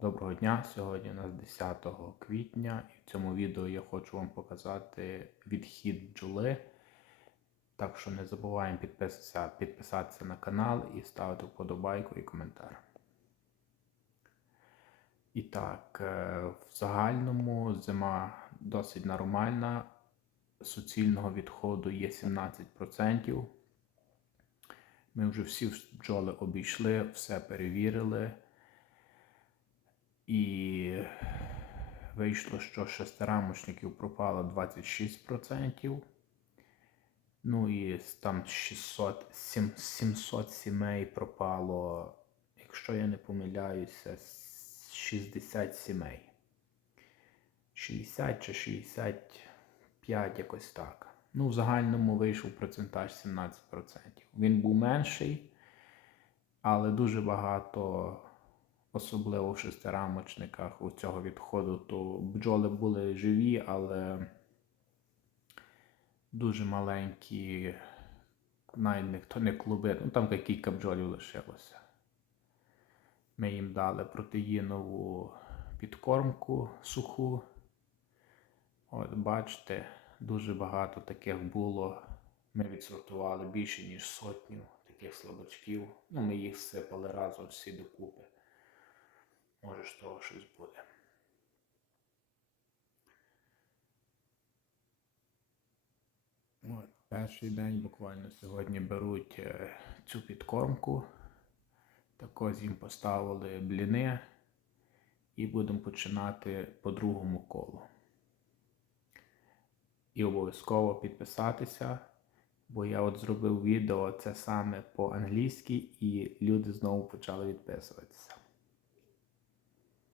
Доброго дня! Сьогодні у нас 10 квітня і в цьому відео я хочу вам показати відхід бджоли. Так що не забуваємо підписатися, підписатися на канал і ставити вподобайку і коментар. І так, е, в загальному зима досить нормальна. Суцільного відходу є 17%. Ми вже всі бджоли обійшли, все перевірили. І вийшло, що шестирамочників пропало 26%. Ну і там 600, сім- 700 сімей пропало, якщо я не помиляюся, 60 сімей. 60 чи 65, якось так. Ну, в загальному вийшов процентаж 17%. Він був менший, але дуже багато особливо в шестирамочниках у цього відходу, то бджоли були живі, але дуже маленькі, навіть ніхто не клуби, ну там кілька бджолів лишилося. Ми їм дали протеїнову підкормку суху. От бачите, дуже багато таких було. Ми відсортували більше, ніж сотню таких слабачків. Ну, ми їх сипали разом всі докупи. Може з того щось буде. От, перший день буквально сьогодні беруть е, цю підкормку. Також їм поставили бліни і будемо починати по другому колу. І обов'язково підписатися, бо я от зробив відео це саме по-англійськи, і люди знову почали відписуватися.